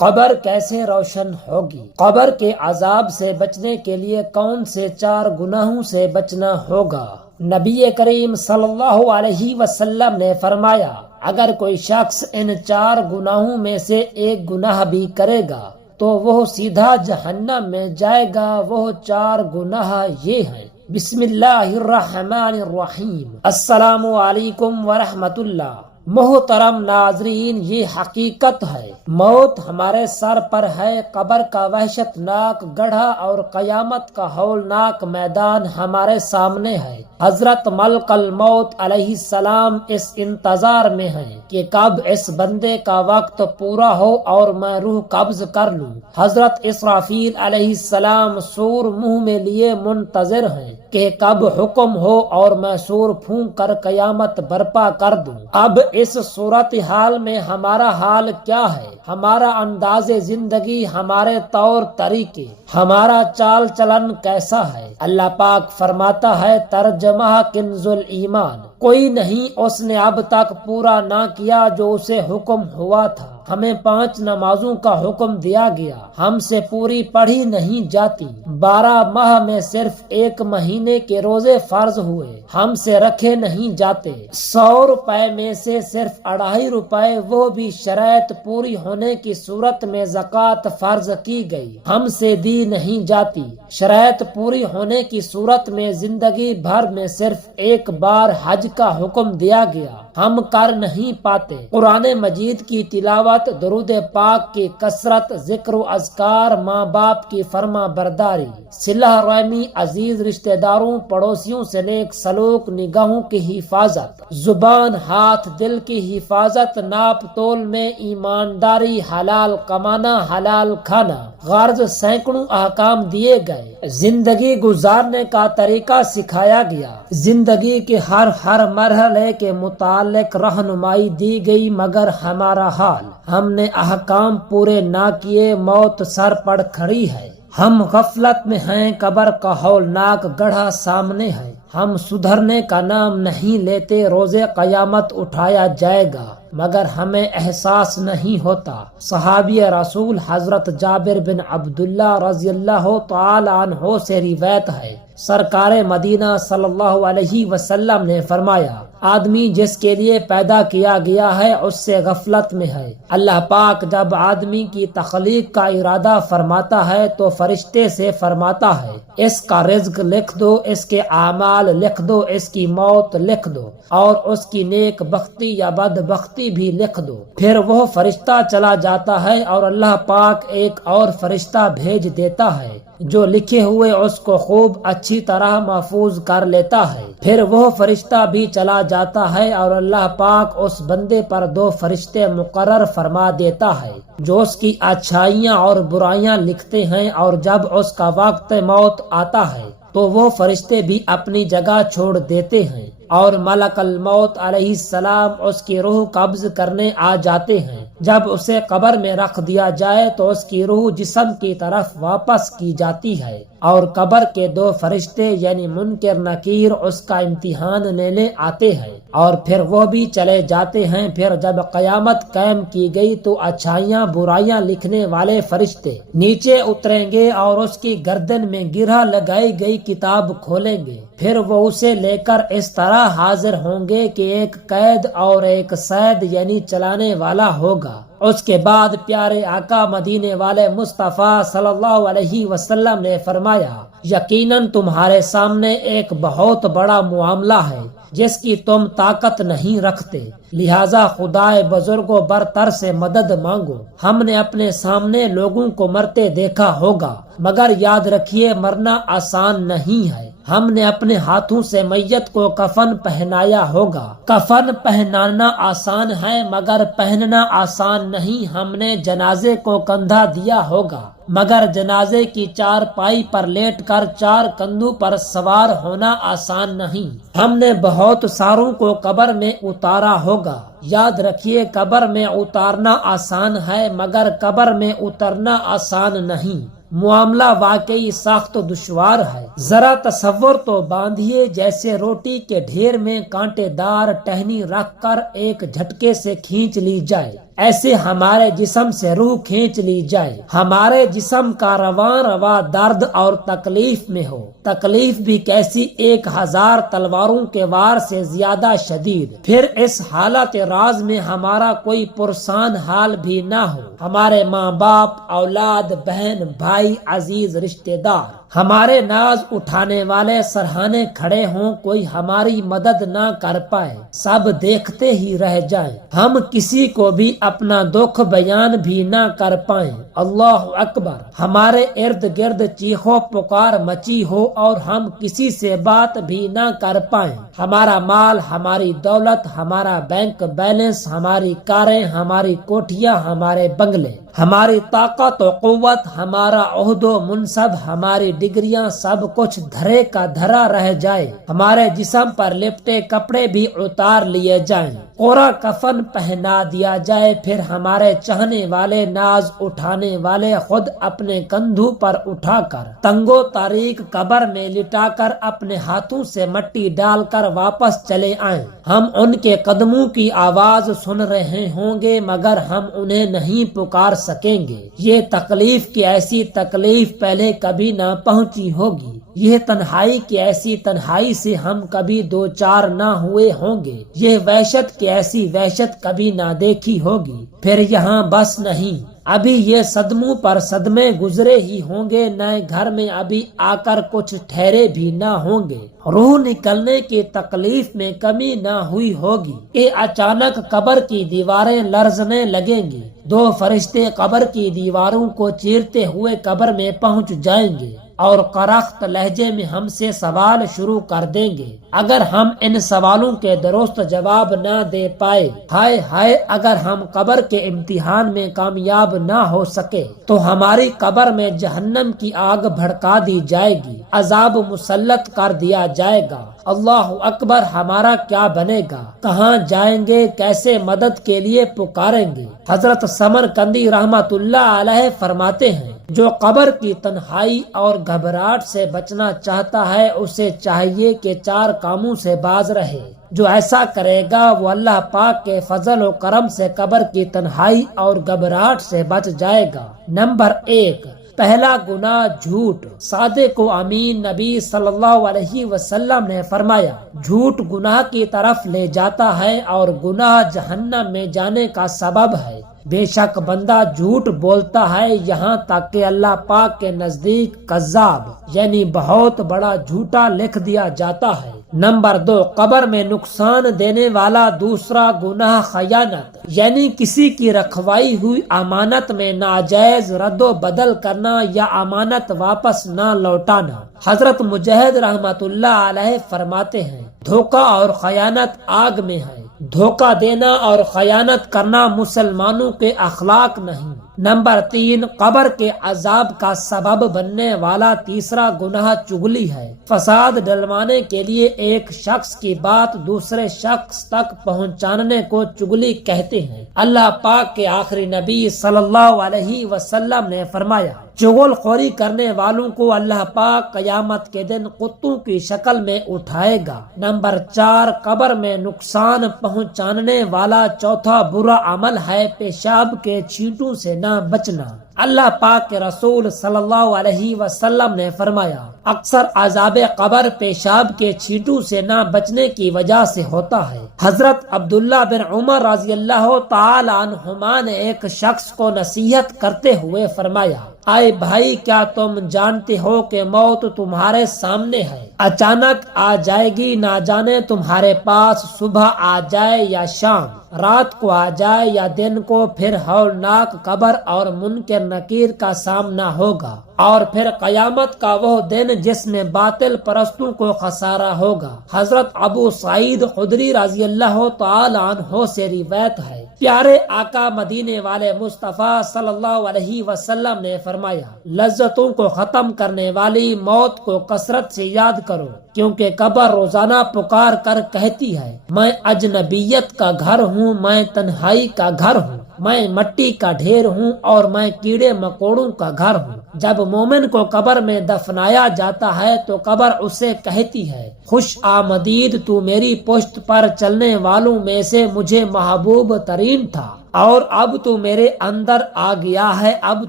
قبر کیسے روشن ہوگی؟ قبر کے عذاب سے بچنے کے لیے کون سے 4 گناہوں سے بچنا ہوگا؟ نبی کریم صلی اللہ علیہ وسلم نے فرمایا، اگر کوئی شخص ان 4 گناہوں میں سے ایک گناہ بھی کرے گا تو وہ سیدھا جہنم میں جائے گا۔ وہ 4 گناہ یہ ہیں۔ بسم اللہ الرحمن الرحیم۔ السلام علیکم ورحمۃ اللہ۔ محترم ناظرین، یہ حقیقت ہے، موت ہمارے سر پر ہے، قبر کا وحشت ناک گڑھا اور قیامت کا ہولناک میدان ہمارے سامنے ہے۔ حضرت ملک الموت علیہ السلام اس انتظار میں ہیں کہ کب اس بندے کا وقت پورا ہو اور میں روح قبض کر لوں۔ حضرت اسرافیل علیہ السلام سور منہ میں لیے منتظر ہیں کہ کب حکم ہو اور میں سور پھونک کر قیامت برپا کر دوں۔ اب اس صورتحال میں ہمارا حال کیا ہے؟ ہمارا انداز زندگی، ہمارے طور طریقے، ہمارا چال چلن کیسا ہے؟ اللہ پاک فرماتا ہے، ترجمہ کنز الایمان، کوئی نہیں اس نے اب تک پورا نہ کیا جو اسے حکم ہوا تھا۔ ہمیں 5 نمازوں کا حکم دیا گیا، ہم سے پوری پڑھی نہیں جاتی۔ 12 ماہ میں صرف 1 مہینے کے روزے فرض ہوئے، ہم سے رکھے نہیں جاتے۔ 100 روپے میں سے صرف 2.5 روپے، وہ بھی شرائط پوری ہونے کی صورت میں زکوٰۃ فرض کی گئی، ہم سے دی نہیں جاتی۔ شرائط پوری ہونے کی صورت میں زندگی بھر میں صرف 1 بار حج کا حکم دیا گیا، ہم کر نہیں پاتے۔ قرآن مجید کی تلاوت، درود پاک کی کثرت، ذکر و اذکار، ماں باپ کی فرما برداری، صلہ رحمی، عزیز رشتہ داروں پڑوسیوں سے نیک سلوک، نگاہوں کی حفاظت، زبان ہاتھ دل کی حفاظت، ناپ تول میں ایمانداری، حلال کمانا، حلال کھانا، غرض سینکڑوں احکام دیے گئے۔ زندگی گزارنے کا طریقہ سکھایا گیا، زندگی کے ہر مرحلے کے متعلق رہنمائی دی گئی، مگر ہمارا حال، ہم نے احکام پورے نہ کیے، موت سر پڑ کھڑی ہے۔ ہم غفلت میں ہیں، قبر کا ہولناک گڑھا سامنے ہے، ہم سدھرنے کا نام نہیں لیتے۔ روز قیامت اٹھایا جائے گا مگر ہمیں احساس نہیں ہوتا۔ صحابی رسول حضرت جابر بن عبداللہ رضی اللہ تعالی عنہ سے روایت ہے، سرکار مدینہ صلی اللہ علیہ وسلم نے فرمایا، آدمی جس کے لیے پیدا کیا گیا ہے اس سے غفلت میں ہے۔ اللہ پاک جب آدمی کی تخلیق کا ارادہ فرماتا ہے تو فرشتے سے فرماتا ہے، اس کا رزق لکھ دو، اس کے اعمال لکھ دو، اس کی موت لکھ دو اور اس کی نیک بختی یا بد بختی بھی لکھ دو۔ پھر وہ فرشتہ چلا جاتا ہے اور اللہ پاک ایک اور فرشتہ بھیج دیتا ہے جو لکھے ہوئے اس کو خوب اچھی طرح محفوظ کر لیتا ہے۔ پھر وہ فرشتہ بھی چلا جاتا ہے اور اللہ پاک اس بندے پر 2 فرشتے مقرر فرما دیتا ہے جو اس کی اچھائیاں اور برائیاں لکھتے ہیں، اور جب اس کا وقت موت آتا ہے تو وہ فرشتے بھی اپنی جگہ چھوڑ دیتے ہیں اور ملک الموت علیہ السلام اس کی روح قبض کرنے آ جاتے ہیں۔ جب اسے قبر میں رکھ دیا جائے تو اس کی روح جسم کی طرف واپس کی جاتی ہے اور قبر کے 2 فرشتے یعنی منکر نکیر اس کا امتحان لینے آتے ہیں اور پھر وہ بھی چلے جاتے ہیں۔ پھر جب قیامت قائم کی گئی تو اچھائیاں برائیاں لکھنے والے فرشتے نیچے اتریں گے اور اس کی گردن میں گرہ لگائی گئی کتاب کھولیں گے، پھر وہ اسے لے کر اس طرح حاضر ہوں گے کہ ایک قید اور ایک صید یعنی چلانے والا ہوگا۔ اس کے بعد پیارے آقا مدینے والے مصطفیٰ صلی اللہ علیہ وسلم نے فرمایا، یقیناً تمہارے سامنے ایک بہت بڑا معاملہ ہے جس کی تم طاقت نہیں رکھتے، لہذا خدائے بزرگ و برتر سے مدد مانگو۔ ہم نے اپنے سامنے لوگوں کو مرتے دیکھا ہوگا مگر یاد رکھیے مرنا آسان نہیں ہے۔ ہم نے اپنے ہاتھوں سے میت کو کفن پہنایا ہوگا، کفن پہنانا آسان ہے مگر پہننا آسان نہیں۔ ہم نے جنازے کو کندھا دیا ہوگا مگر جنازے کی 4 پائی پر لیٹ کر 4 کندھوں پر سوار ہونا آسان نہیں۔ ہم نے بہت ساروں کو قبر میں اتارا ہوگا، یاد رکھیے قبر میں اتارنا آسان ہے مگر قبر میں اترنا آسان نہیں۔ معاملہ واقعی سخت و دشوار ہے۔ ذرا تصور تو باندھیے جیسے روٹی کے ڈھیر میں کانٹے دار ٹہنی رکھ کر ایک جھٹکے سے کھینچ لی جائے، ایسے ہمارے جسم سے روح کھینچ لی جائے، ہمارے جسم کا رواں رواں درد اور تکلیف میں ہو، تکلیف بھی کیسی 1000 تلواروں کے وار سے زیادہ شدید، پھر اس حالت راز میں ہمارا کوئی پرسان حال بھی نہ ہو، ہمارے ماں باپ، اولاد، بہن، بھائی، عزیز رشتہ دار، ہمارے ناز اٹھانے والے سرہانے کھڑے ہوں، کوئی ہماری مدد نہ کر پائے، سب دیکھتے ہی رہ جائیں، ہم کسی کو بھی اپنا دکھ بیان بھی نہ کر پائیں، اللہ اکبر، ہمارے ارد گرد چیخو پکار مچی ہو اور ہم کسی سے بات بھی نہ کر پائیں، ہمارا مال، ہماری دولت، ہمارا بینک بیلنس، ہماری کاریں، ہماری کوٹھیاں، ہمارے بنگلے، ہماری طاقت و قوت، ہمارا عہد و منصب، ہماری ڈگریاں، سب کچھ دھرے کا دھرا رہ جائے، ہمارے جسم پر لپٹے کپڑے بھی اتار لیے جائیں، کوڑا کفن پہنا دیا جائے، پھر ہمارے چاہنے والے، ناز اٹھانے والے خود اپنے کندھوں پر اٹھا کر تنگو تاریک قبر میں لٹا کر اپنے ہاتھوں سے مٹی ڈال کر واپس چلے آئیں، ہم ان کے قدموں کی آواز سن رہے ہوں گے مگر ہم انہیں نہیں پکار سکیں گے، یہ تکلیف کی ایسی تکلیف پہلے کبھی نہ پہنچی ہوگی، یہ تنہائی کی ایسی تنہائی سے ہم کبھی دو چار نہ ہوئے ہوں گے، یہ وحشت کی ایسی وحشت کبھی نہ دیکھی ہوگی، پھر یہاں بس نہیں، ابھی یہ صدموں پر صدمے گزرے ہی ہوں گے، نئے گھر میں ابھی آ کر کچھ ٹھہرے بھی نہ ہوں گے، روح نکلنے کی تکلیف میں کمی نہ ہوئی ہوگی کہ اچانک قبر کی دیواریں لرزنے لگیں گی، 2 فرشتے قبر کی دیواروں کو چیرتے ہوئے قبر میں پہنچ جائیں گے اور کرخت لہجے میں ہم سے سوال شروع کر دیں گے، اگر ہم ان سوالوں کے درست جواب نہ دے پائے، ہائے ہائے، اگر ہم قبر کے امتحان میں کامیاب نہ ہو سکے تو ہماری قبر میں جہنم کی آگ بھڑکا دی جائے گی، عذاب مسلط کر دیا جائے گا، اللہ اکبر، ہمارا کیا بنے گا، کہاں جائیں گے، کیسے مدد کے لیے پکاریں گے؟ حضرت سمرقندی رحمت اللہ علیہ فرماتے ہیں، جو قبر کی تنہائی اور گھبراہٹ سے بچنا چاہتا ہے اسے چاہیے کہ 4 کاموں سے باز رہے، جو ایسا کرے گا وہ اللہ پاک کے فضل و کرم سے قبر کی تنہائی اور گھبراہٹ سے بچ جائے گا۔ نمبر 1، پہلا گناہ جھوٹ۔ صادق و امین نبی صلی اللہ علیہ وسلم نے فرمایا، جھوٹ گناہ کی طرف لے جاتا ہے اور گناہ جہنم میں جانے کا سبب ہے، بے شک بندہ جھوٹ بولتا ہے یہاں تک کہ اللہ پاک کے نزدیک کذاب یعنی بہت بڑا جھوٹا لکھ دیا جاتا ہے۔ نمبر 2، قبر میں نقصان دینے والا دوسرا گناہ خیانت، یعنی کسی کی رکھوائی ہوئی امانت میں ناجائز رد و بدل کرنا یا امانت واپس نہ لوٹانا۔ حضرت مجاہد رحمت اللہ علیہ فرماتے ہیں، دھوکہ اور خیانت آگ میں ہے، دھوکہ دینا اور خیانت کرنا مسلمانوں کے اخلاق نہیں۔ نمبر 3، قبر کے عذاب کا سبب بننے والا تیسرا گناہ چغلی ہے، فساد ڈلوانے کے لیے ایک شخص کی بات دوسرے شخص تک پہنچانے کو چغلی کہتے ہیں۔ اللہ پاک کے آخری نبی صلی اللہ علیہ وسلم نے فرمایا، چغل خوری کرنے والوں کو اللہ پاک قیامت کے دن کتوں کی شکل میں اٹھائے گا۔ نمبر 4، قبر میں نقصان پہنچانے والا چوتھا برا عمل ہے پیشاب کے چھینٹوں سے نہ بچنا۔ اللہ پاک کے رسول صلی اللہ علیہ وسلم نے فرمایا، اکثر عذاب قبر پیشاب کے چھینٹوں سے نہ بچنے کی وجہ سے ہوتا ہے۔ حضرت عبداللہ بن عمر رضی اللہ تعالی عنہما نے ایک شخص کو نصیحت کرتے ہوئے فرمایا، آئے بھائی، کیا تم جانتے ہو کہ موت تمہارے سامنے ہے، اچانک آ جائے گی، نہ جانے تمہارے پاس صبح آ جائے یا شام، رات کو آ جائے یا دن کو، پھر ہولناک قبر اور منکر نکیر کا سامنا ہوگا، اور پھر قیامت کا وہ دن جس میں باطل پرستوں کو خسارہ ہوگا۔ حضرت ابو سعید خدری رضی اللہ تعالی عنہ سے روایت ہے، پیارے آقا مدینے والے مصطفیٰ صلی اللہ علیہ وسلم نے فرمایا، لذتوں کو ختم کرنے والی موت کو کثرت سے یاد کرو، کیونکہ قبر روزانہ پکار کر کہتی ہے، میں اجنبیت کا گھر ہوں، میں تنہائی کا گھر ہوں، میں مٹی کا ڈھیر ہوں اور میں کیڑے مکوڑوں کا گھر ہوں۔ جب مومن کو قبر میں دفنایا جاتا ہے تو قبر اسے کہتی ہے، خوش آمدید، تو میری پشت پر چلنے والوں میں سے مجھے محبوب ترین تھا، اور اب تو میرے اندر آ گیا ہے، اب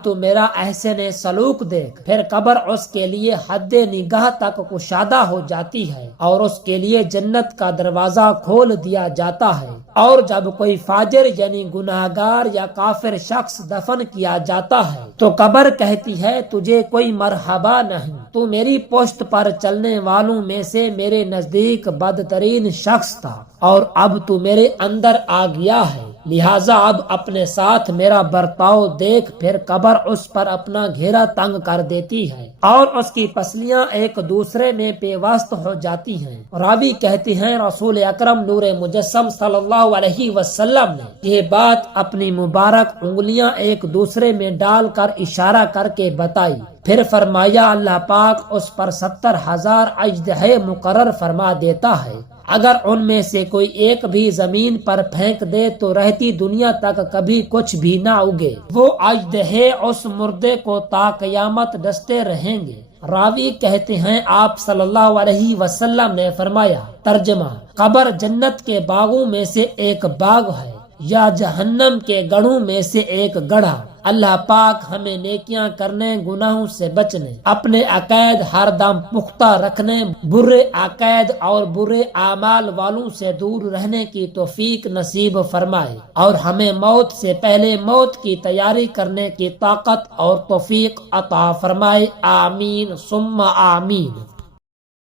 تو میرا احسن سلوک دیکھ۔ پھر قبر اس کے لیے حد نگاہ تک کشادہ ہو جاتی ہے اور اس کے لیے جنت کا دروازہ کھول دیا جاتا ہے، اور جب کوئی فاجر یعنی گناہگار یا کافر شخص دفن کیا جاتا ہے تو قبر کہتی ہے تجھے کوئی مرحبا نہیں، تو میری پشت پر چلنے والوں میں سے میرے نزدیک بدترین شخص تھا، اور اب تو میرے اندر آ گیا ہے، لہٰذا اب اپنے ساتھ میرا برتاؤ دیکھ۔ پھر قبر اس پر اپنا گھیرا تنگ کر دیتی ہے اور اس کی پسلیاں ایک دوسرے میں پیوست ہو جاتی ہیں۔ راوی کہتے ہیں رسول اکرم نور مجسم صلی اللہ علیہ وسلم نے یہ بات اپنی مبارک انگلیاں ایک دوسرے میں ڈال کر اشارہ کر کے بتائی، پھر فرمایا اللہ پاک اس پر 70,000 اژدہے مقرر فرما دیتا ہے، اگر ان میں سے کوئی ایک بھی زمین پر پھینک دے تو رہتی دنیا تک کبھی کچھ بھی نہ اگے، وہ اژدہے اس مردے کو تا قیامت ڈستے رہیں گے۔ راوی کہتے ہیں آپ صلی اللہ علیہ وسلم نے فرمایا، ترجمہ، قبر جنت کے باغوں میں سے ایک باغ ہے یا جہنم کے گڑھوں میں سے ایک گڑھا۔ اللہ پاک ہمیں نیکیاں کرنے، گناہوں سے بچنے، اپنے عقائد ہر دم پختہ رکھنے، برے عقائد اور برے اعمال والوں سے دور رہنے کی توفیق نصیب فرمائے، اور ہمیں موت سے پہلے موت کی تیاری کرنے کی طاقت اور توفیق عطا فرمائے، آمین ثم آمین۔